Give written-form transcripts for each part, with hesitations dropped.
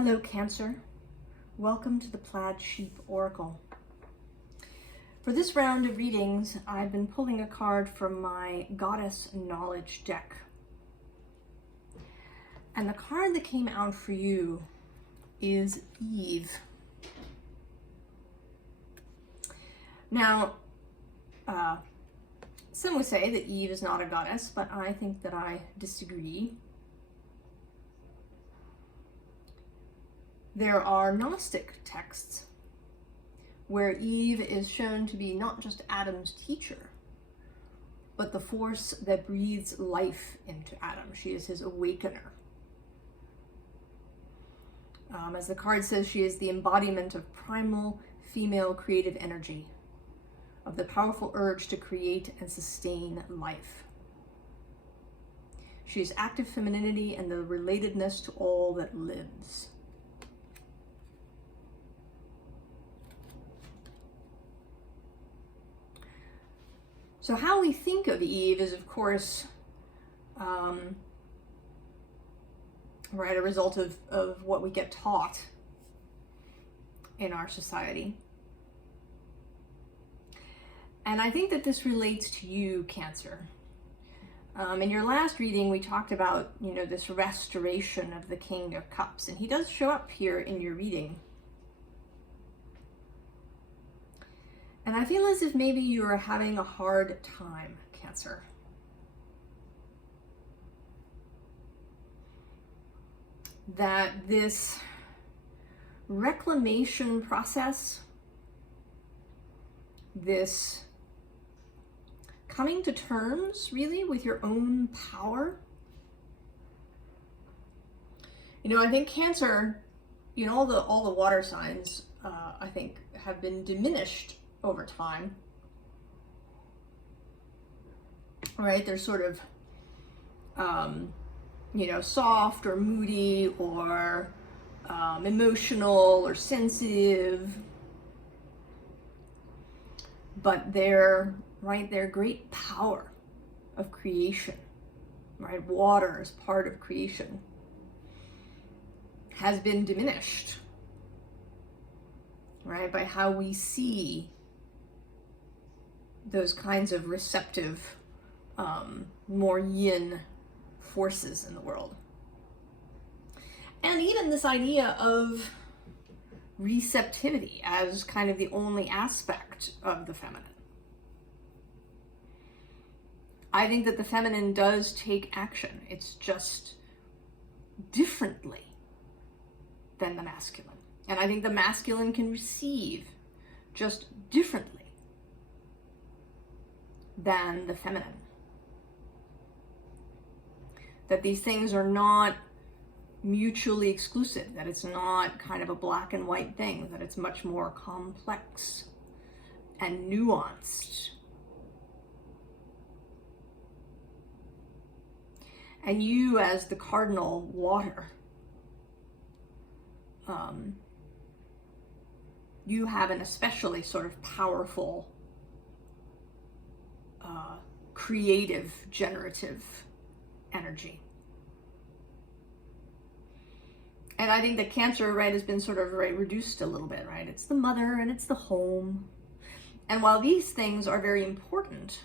Hello, Cancer. Welcome to the Plaid Sheep Oracle. For this round of readings, I've been pulling a card from my Goddess Knowledge deck. And the card that came out for you is Eve. Now, some would say that Eve is not a goddess, but I think that I disagree. There are Gnostic texts where Eve is shown to be not just Adam's teacher, but the force that breathes life into Adam. She is his awakener. As the card says, she is the embodiment of primal female creative energy, of the powerful urge to create and sustain life. She is active femininity and the relatedness to all that lives. So how we think of Eve is, of course, right, a result of what we get taught in our society. And I think that this relates to you, Cancer. In your last reading, we talked about, this restoration of the King of Cups, and he does show up here in your reading. And I feel as if maybe you are having a hard time, Cancer. That this reclamation process, this coming to terms really with your own power. I think Cancer, all the water signs, I think have been diminished over time, right? They're sort of, soft or moody or emotional or sensitive, but their great power of creation, right? Water as part of creation has been diminished, right? By how we see those kinds of receptive, more yin forces in the world. And even this idea of receptivity as kind of the only aspect of the feminine. I think that the feminine does take action. It's just differently than the masculine. And I think the masculine can receive just differently than the feminine. That these things are not mutually exclusive, that it's not kind of a black and white thing, that it's much more complex and nuanced. And you, as the cardinal water, you have an especially sort of powerful, creative, generative energy. And I think that Cancer, right, has been sort of reduced a little bit, right? It's the mother and it's the home. And while these things are very important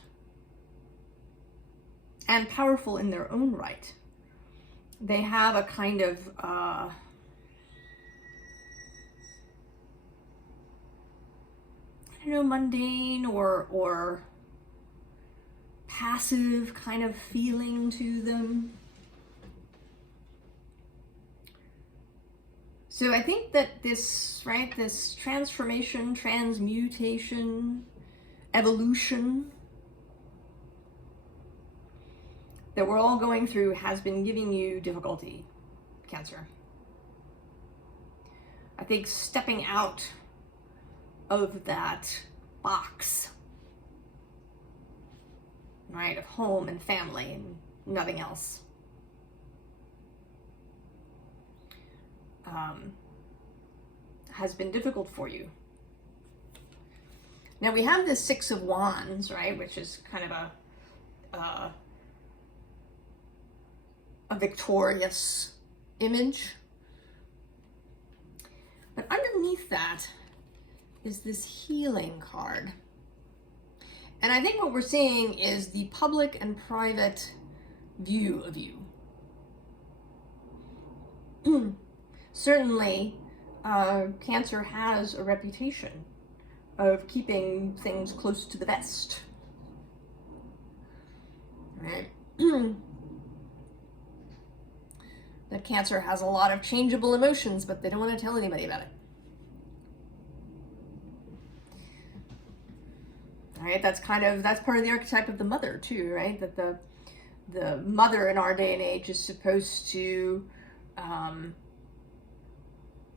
and powerful in their own right, they have a kind of mundane or passive kind of feeling to them. So I think that this transformation, transmutation, evolution that we're all going through has been giving you difficulty, Cancer. I think stepping out of that box, right, of home and family and nothing else, has been difficult for you. Now we have the Six of Wands, right, which is kind of a victorious image. underneath that is this healing card. And I think what we're seeing is the public and private view of you. Certainly, Cancer has a reputation of keeping things close to the vest. Right? That Cancer has a lot of changeable emotions, but they don't want to tell anybody about it. Right? That's part of the archetype of the mother too, right? That the mother in our day and age is supposed to,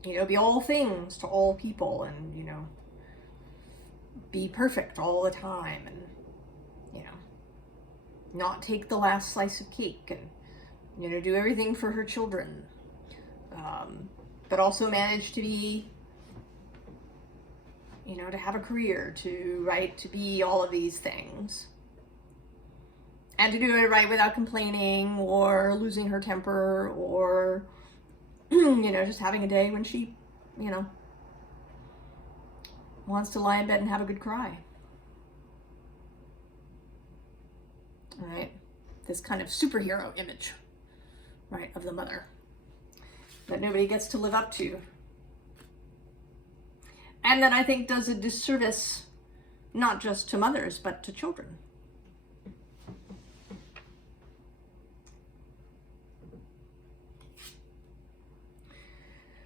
be all things to all people, and be perfect all the time, and not take the last slice of cake, and do everything for her children, but also manage to be, to have a career, to be all of these things, and to do it right without complaining or losing her temper, or just having a day when she wants to lie in bed and have a good cry. All right, this kind of superhero image, right, of the mother that nobody gets to live up to. And then I think does a disservice not just to mothers, but to children.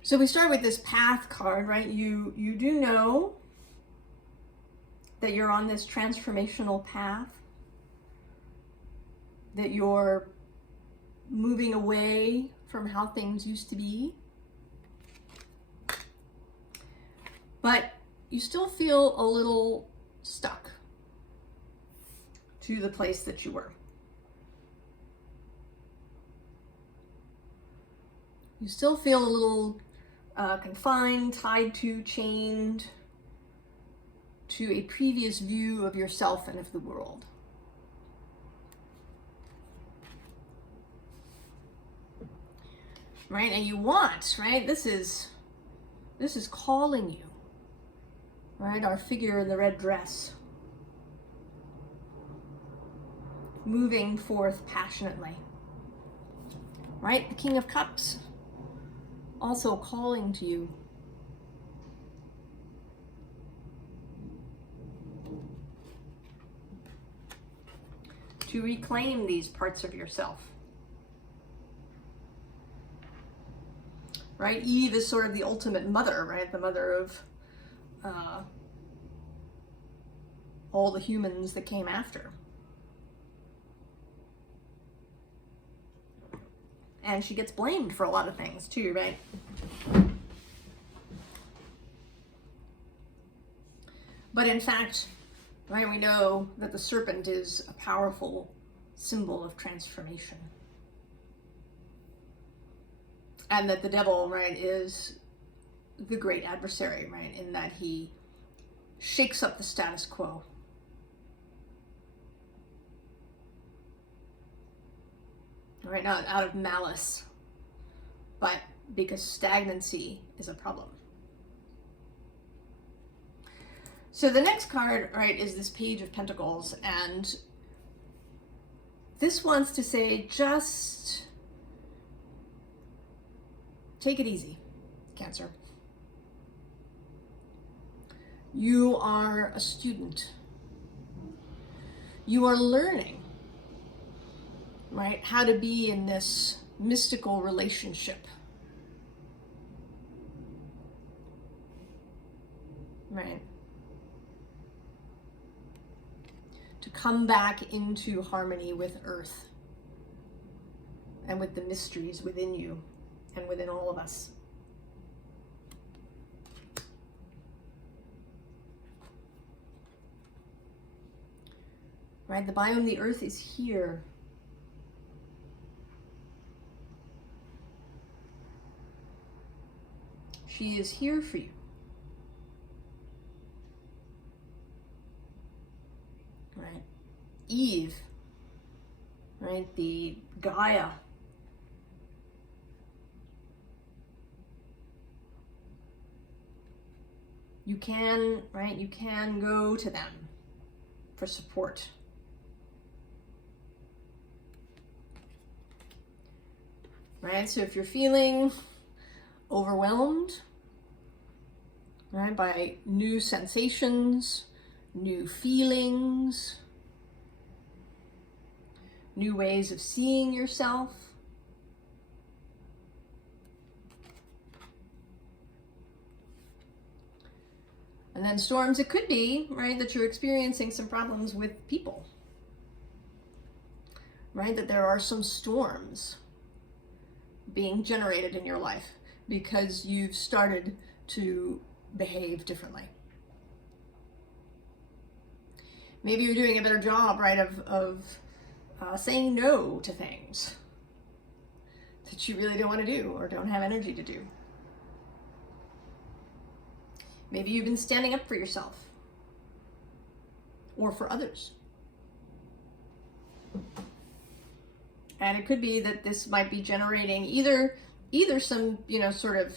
So we start with this path card, right? You do know that you're on this transformational path, that you're moving away from how things used to be. But you still feel a little stuck to the place that you were. You still feel a little confined, tied to, chained to a previous view of yourself and of the world. Right? And you want, right? This is calling you. Right? Our figure in the red dress. Moving forth passionately. Right? The King of Cups. Also calling to you. To reclaim these parts of yourself. Right? Eve is sort of the ultimate mother, right? The mother of all the humans that came after. And she gets blamed for a lot of things too, right? But in fact, right, we know that the serpent is a powerful symbol of transformation. And that the devil, right, is the great adversary, right, in that he shakes up the status quo. Right, not out of malice, but because stagnancy is a problem. So the next card, right, is this Page of Pentacles, and this wants to say, just take it easy, Cancer. You are a student. You are learning, right, how to be in this mystical relationship. Right? To come back into harmony with Earth and with the mysteries within you and within all of us. Right? The biome, the Earth, is here. She is here for you. Right? Eve, right? The Gaia. you can, right, you can go to them for support. Right, so if you're feeling overwhelmed, right, by new sensations, new feelings, new ways of seeing yourself, and then storms, it could be, right, that you're experiencing some problems with people, right, that there are some storms being generated in your life because you've started to behave differently. Maybe you're doing a better job, right, of saying no to things that you really don't want to do or don't have energy to do. Maybe you've been standing up for yourself or for others. And it could be that this might be generating either some, sort of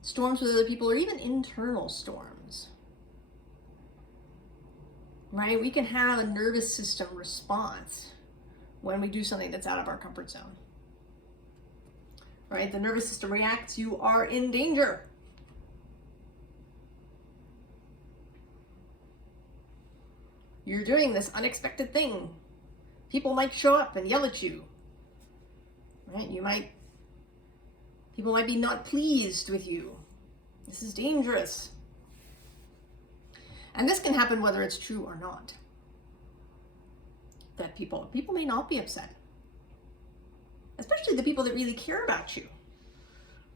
storms with other people or even internal storms. Right? We can have a nervous system response when we do something that's out of our comfort zone. Right? The nervous system reacts, you are in danger. You're doing this unexpected thing. People might show up and yell at you. Right? People might be not pleased with you. This is dangerous. And this can happen whether it's true or not. That people may not be upset. Especially the people that really care about you.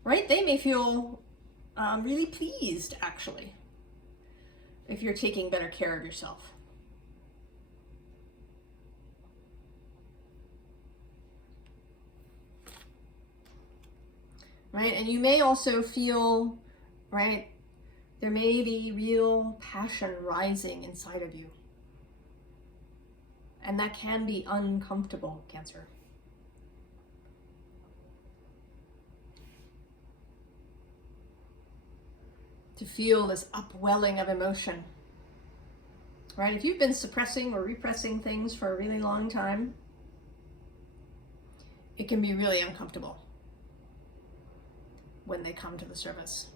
Right? They may feel really pleased, actually, if you're taking better care of yourself. Right? And you may also feel, right, there may be real passion rising inside of you. And that can be uncomfortable, Cancer. To feel this upwelling of emotion. Right? If you've been suppressing or repressing things for a really long time, it can be really uncomfortable when they come to the surface.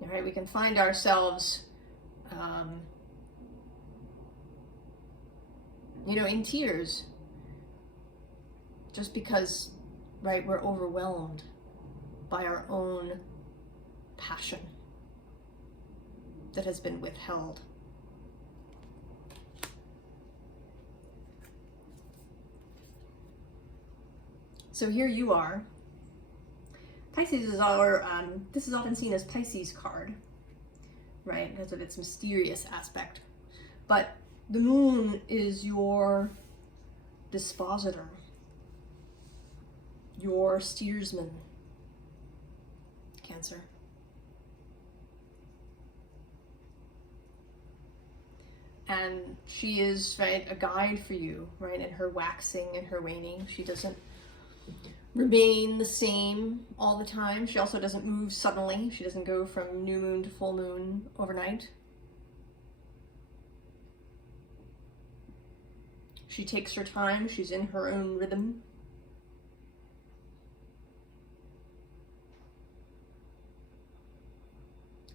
All right, we can find ourselves, in tears, just because, right, we're overwhelmed by our own passion that has been withheld. So here you are. Pisces is our, this is often seen as Pisces card, right, because of its mysterious aspect. But the moon is your dispositor, your steersman, Cancer. And she is, right, a guide for you, right, in her waxing and her waning. She doesn't remain the same all the time. She also doesn't move suddenly. She doesn't go from new moon to full moon overnight. She takes her time. She's in her own rhythm.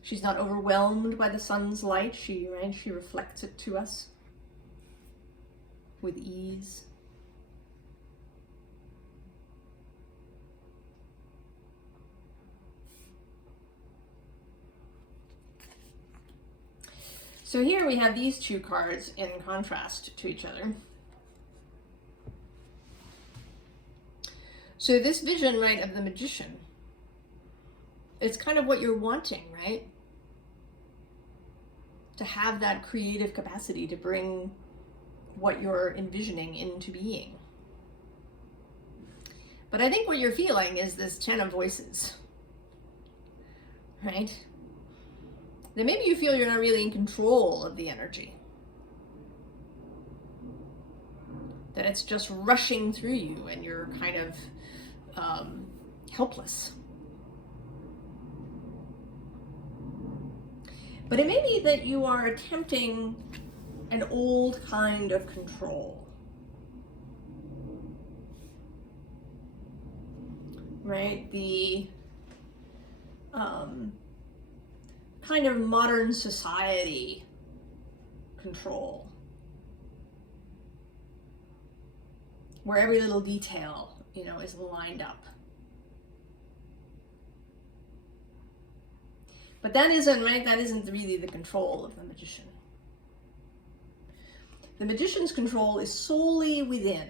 She's not overwhelmed by the sun's light. She reflects it to us with ease. So here we have these two cards in contrast to each other. So this vision, right, of the Magician, it's kind of what you're wanting, right? To have that creative capacity to bring what you're envisioning into being. But I think what you're feeling is this 10 of voices, right? Then maybe you feel you're not really in control of the energy. That it's just rushing through you and you're kind of helpless. But it may be that you are attempting an old kind of control. Right? The kind of modern society control, where every little detail, is lined up. But that isn't, right? That isn't really the control of the magician. The magician's control is solely within,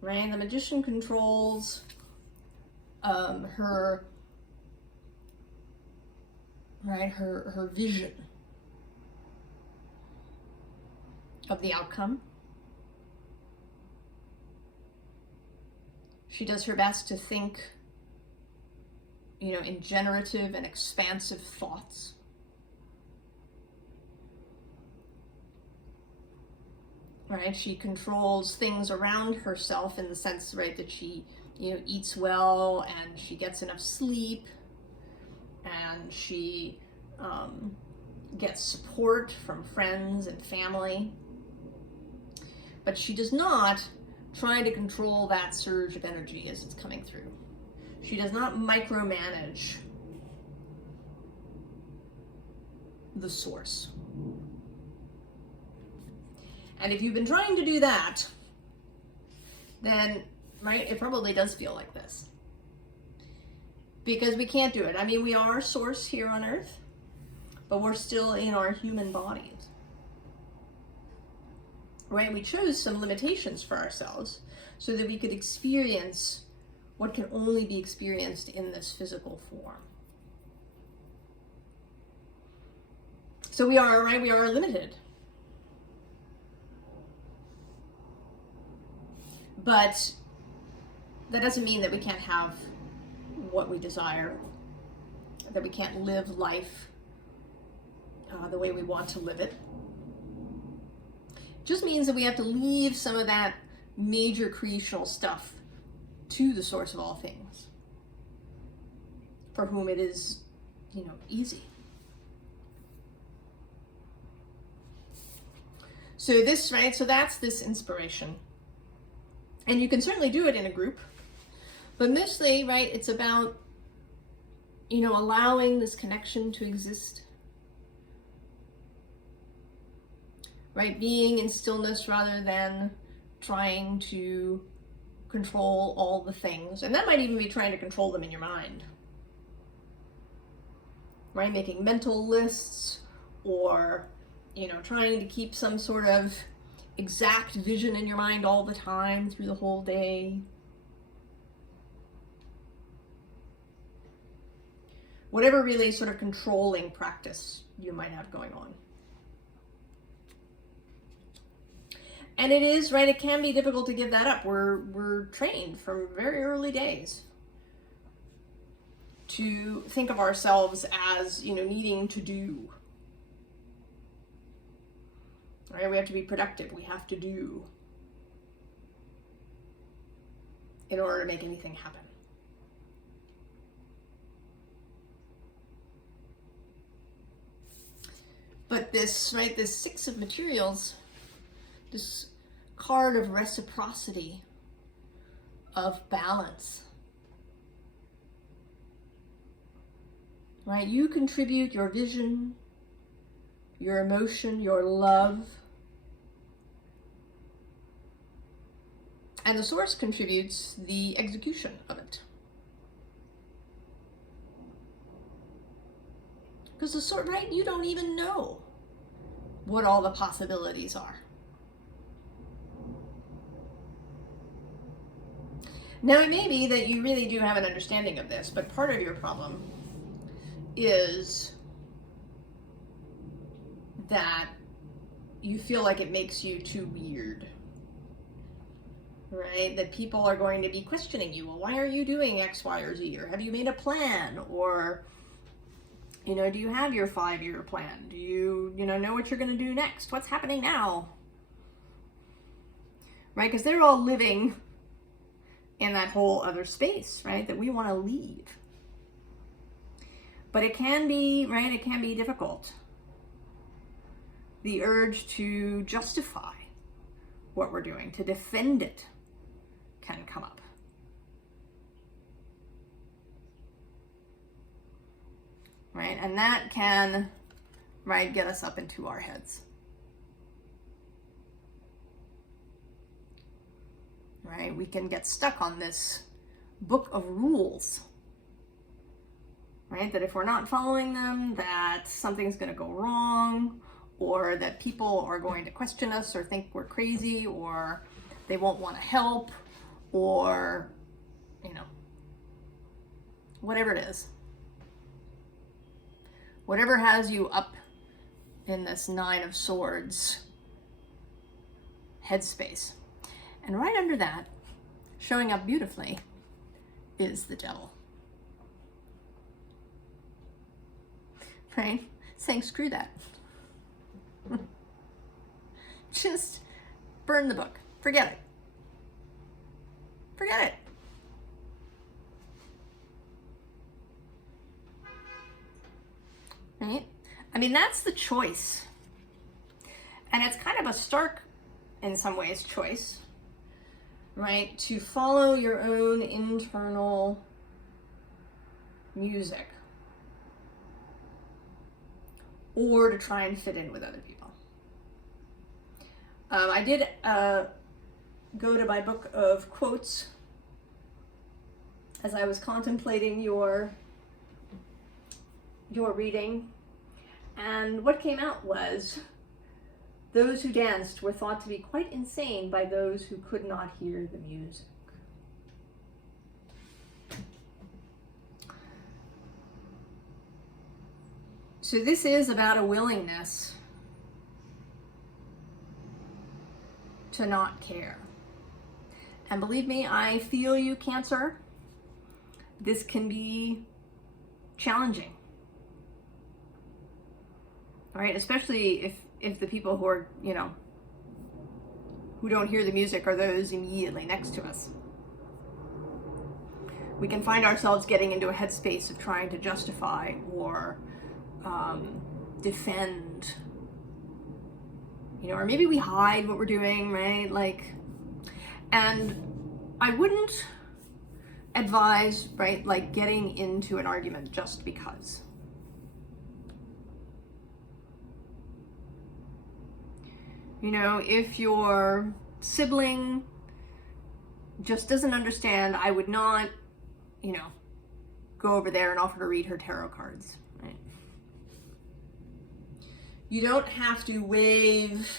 right? The magician controls her vision of the outcome. She does her best to think, in generative and expansive thoughts. Right? She controls things around herself in the sense, right, that she, eats well and she gets enough sleep and she gets support from friends and family. But she does not try to control that surge of energy as it's coming through. She does not micromanage the source. And if you've been trying to do that, then, right, it probably does feel like this. Because we can't do it. I mean, we are source here on Earth, but we're still in our human bodies. Right? We chose some limitations for ourselves so that we could experience what can only be experienced in this physical form. So we are, right, we are limited. But that doesn't mean that we can't have what we desire, that we can't live life the way we want to live it. It just means that we have to leave some of that major creational stuff to the source of all things, for whom it is, easy. So this, right, so that's this inspiration. And you can certainly do it in a group, but mostly, right, it's about, allowing this connection to exist. Right, being in stillness rather than trying to control all the things. And that might even be trying to control them in your mind. Right, making mental lists or, trying to keep some sort of exact vision in your mind all the time through the whole day. Whatever really sort of controlling practice you might have going on. And it is, right, it can be difficult to give that up. We're trained from very early days to think of ourselves as, needing to do. Right? We have to be productive. We have to do in order to make anything happen. But this, right, this Six of Materials, this card of reciprocity, of balance. Right? You contribute your vision, your emotion, your love. And the source contributes the execution of it. Because the source, right, you don't even know what all the possibilities are. Now, it may be that you really do have an understanding of this, but part of your problem is that you feel like it makes you too weird, right? That people are going to be questioning you. Well, why are you doing X, Y, or Z? Or have you made a plan? Or, do you have your 5-year plan? Do you, know what you're going to do next? What's happening now? Right? Because they're all living in that whole other space, right? That we want to leave. But it can be, right, it can be difficult. The urge to justify what we're doing, to defend it, can come up. Right? And that can, right, get us up into our heads. Right? We can get stuck on this book of rules. Right? That if we're not following them, that something's going to go wrong, or that people are going to question us or think we're crazy, or they won't want to help, or, you know, whatever it is. Whatever has you up in this Nine of Swords headspace. And right under that, showing up beautifully, is the Devil. Right? Saying, screw that. Just burn the book. Forget it. Forget it. Right? I mean, that's the choice. And it's kind of a stark, in some ways, choice, right? To follow your own internal music, or to try and fit in with other people. I did go to my book of quotes as I was contemplating your reading, and what came out was, those who danced were thought to be quite insane by those who could not hear the music. So this is about a willingness to not care. And believe me, I feel you, Cancer. This can be challenging. All right, especially if the people who are, you know, who don't hear the music are those immediately next to us. We can find ourselves getting into a headspace of trying to justify or defend, you know, or maybe we hide what we're doing, right? Like, and I wouldn't advise, right, like getting into an argument just because. You know, if your sibling just doesn't understand, I would not, you know, go over there and offer to read her tarot cards, right? You don't have to wave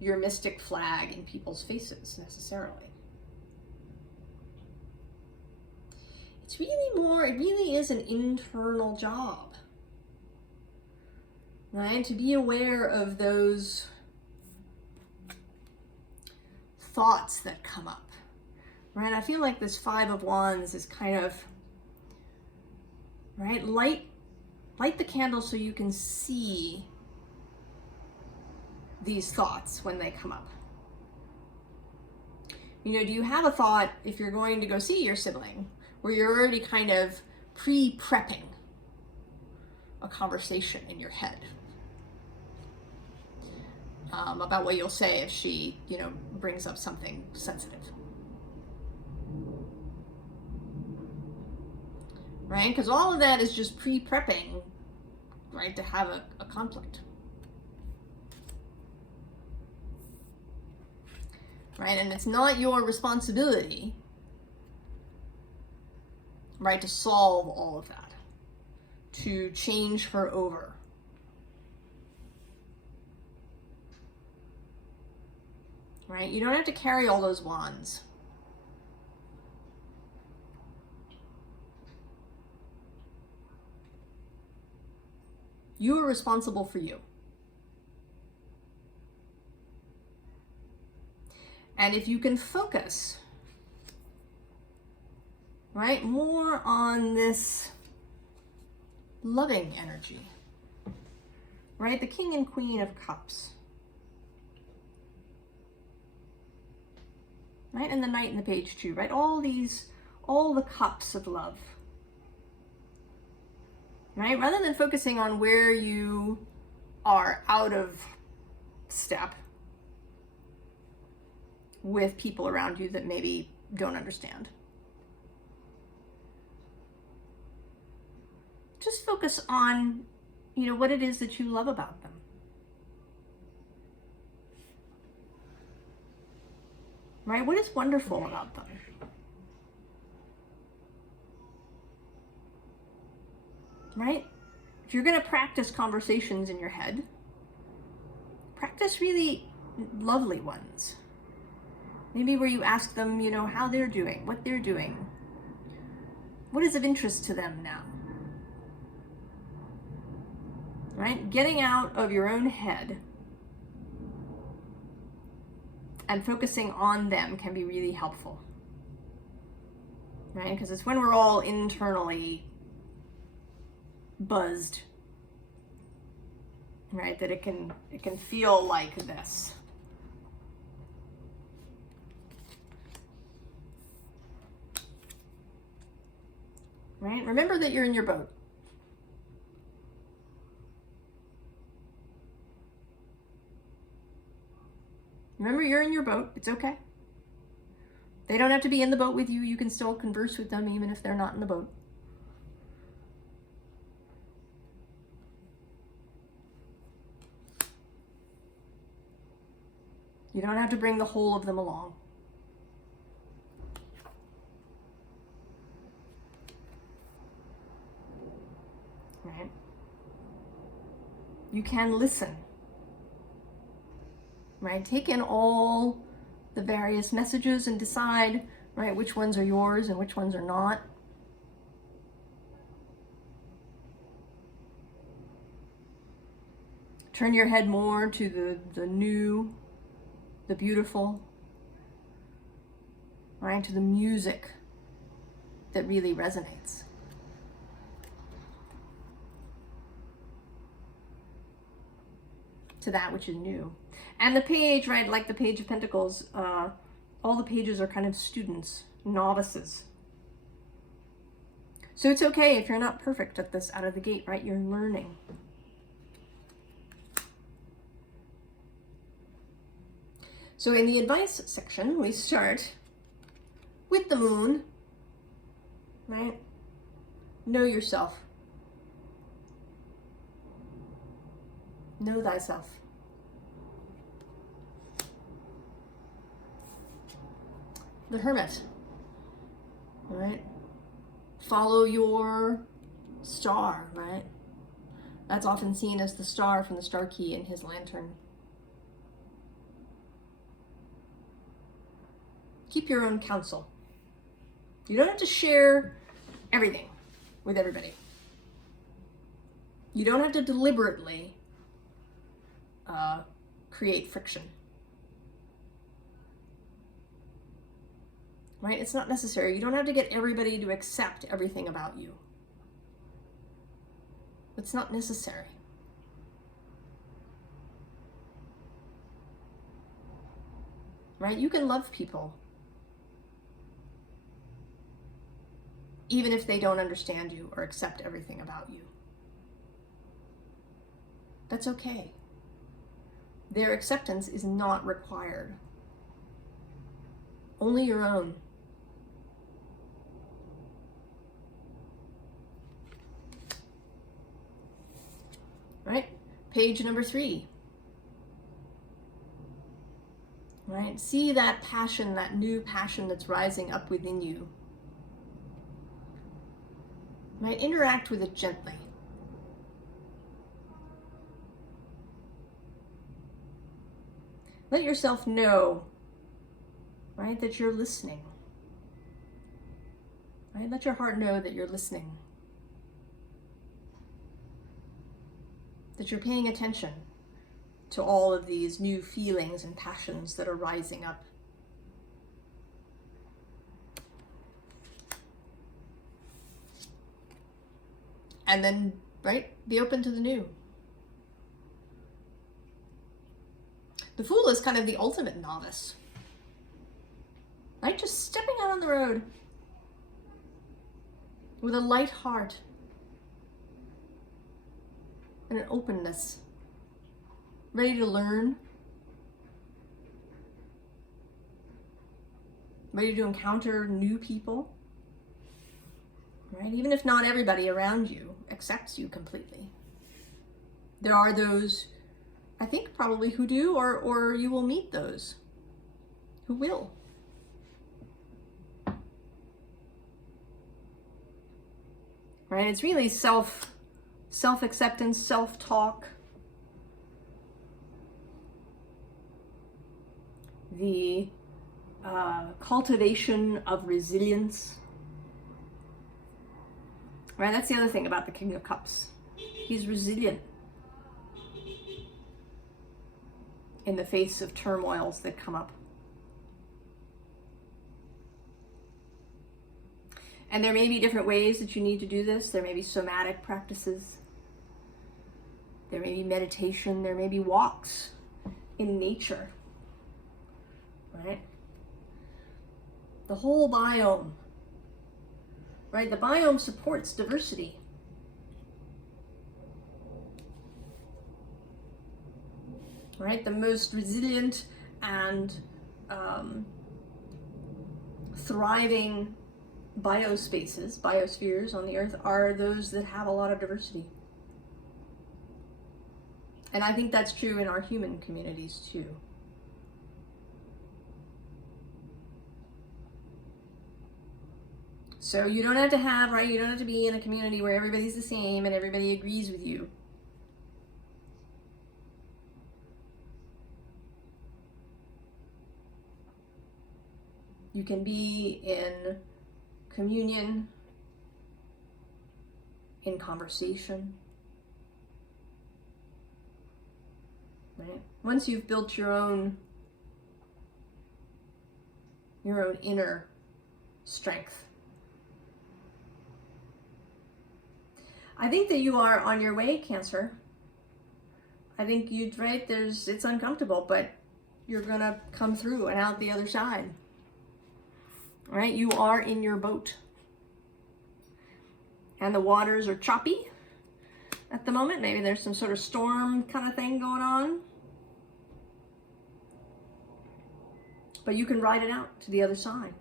your mystic flag in people's faces necessarily. It's really more, it really is an internal job, right? To be aware of those thoughts that come up, right? I feel like this Five of Wands is kind of, right? Light the candle so you can see these thoughts when they come up. You know, do you have a thought, if you're going to go see your sibling, where you're already kind of pre-prepping a conversation in your head about what you'll say if she, you know, brings up something sensitive? Right? Because all of that is just pre-prepping, right, to have a conflict. Right? And it's not your responsibility, right, to solve all of that, to change her over. Right? You don't have to carry all those wands. You are responsible for you. And if you can focus, right, more on this loving energy, right, the King and Queen of Cups, right, and the Knight and the Page too, right, all the cups of love. right? Rather than focusing on where you are out of step with people around you that maybe don't understand. Just focus on, you know, what it is that you love about them. Right? What is wonderful about them? Right? If you're going to practice conversations in your head, practice really lovely ones. Maybe where you ask them, you know, how they're doing, what they're doing, what is of interest to them now. Right? Getting out of your own head and focusing on them can be really helpful. Right? Because it's when we're all internally buzzed, right, that it can feel like this. Right? Remember that you're in your boat. Remember, you're in your boat. It's okay. They don't have to be in the boat with you. You can still converse with them even if they're not in the boat. You don't have to bring the whole of them along. Right? You can listen. Right? Take in all the various messages and decide, right, which ones are yours and which ones are not. Turn your head more to the new, the beautiful, right, to the music that really resonates. To that which is new. And the page, right, like the Page of Pentacles, all the pages are kind of students, novices. So it's okay if you're not perfect at this out of the gate, right? You're learning. So in the advice section, we start with the moon, right? Know yourself. Know thyself. The Hermit, right? Follow your star, right? That's often seen as the star from the star key in his lantern. Keep your own counsel. You don't have to share everything with everybody. You don't have to deliberately create friction. Right? It's not necessary. You don't have to get everybody to accept everything about you. It's not necessary. Right? You can love people even if they don't understand you or accept everything about you. That's okay. Their acceptance is not required. Only your own. Right? Page number 3. Right? See that passion, that new passion that's rising up within you. Right? Interact with it gently. Let yourself know, right, that you're listening. Right? Let your heart know that you're listening. That you're paying attention to all of these new feelings and passions that are rising up. And then, right, be open to the new. The Fool is kind of the ultimate novice. Right? Just stepping out on the road with a light heart. and an openness. Ready to learn. Ready to encounter new people. Right? Even if not everybody around you accepts you completely. There are those, I think probably who do, or you will meet those who will. Right? It's really self-acceptance, self-talk. The cultivation of resilience. Right? That's the other thing about the King of Cups. He's resilient in the face of turmoils that come up. And there may be different ways that you need to do this. There may be somatic practices. There may be meditation. There may be walks in nature. Right? The whole biome. Right? The biome supports diversity. Right? The most resilient and thriving biospheres on the earth are those that have a lot of diversity. And I think that's true in our human communities too. So you don't have to have, right, you don't have to be in a community where everybody's the same and everybody agrees with you. You can be in communion, in conversation. Right? Once you've built your own inner strength, I think that you are on your way, Cancer. I think it's uncomfortable, but you're gonna come through and out the other side. Right? You are in your boat. And the waters are choppy at the moment. Maybe there's some sort of storm kind of thing going on. But you can ride it out to the other side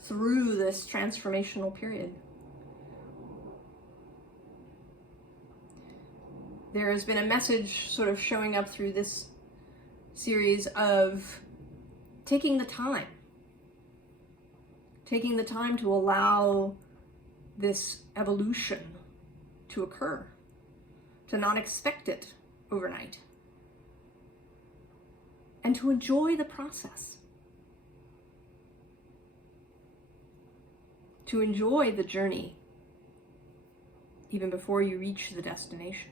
through this transformational period. There has been a message sort of showing up through this series of taking the time to allow this evolution to occur, to not expect it overnight, and to enjoy the process, to enjoy the journey even before you reach the destination.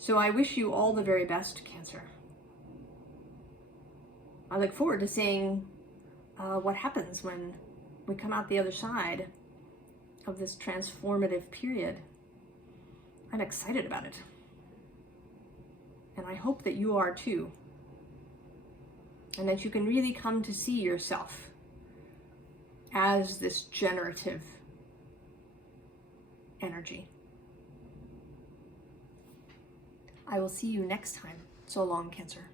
So I wish you all the very best, Cancer. I look forward to seeing what happens when we come out the other side of this transformative period. I'm excited about it. And I hope that you are too. And that you can really come to see yourself as this generative energy. I will see you next time. So long, Cancer.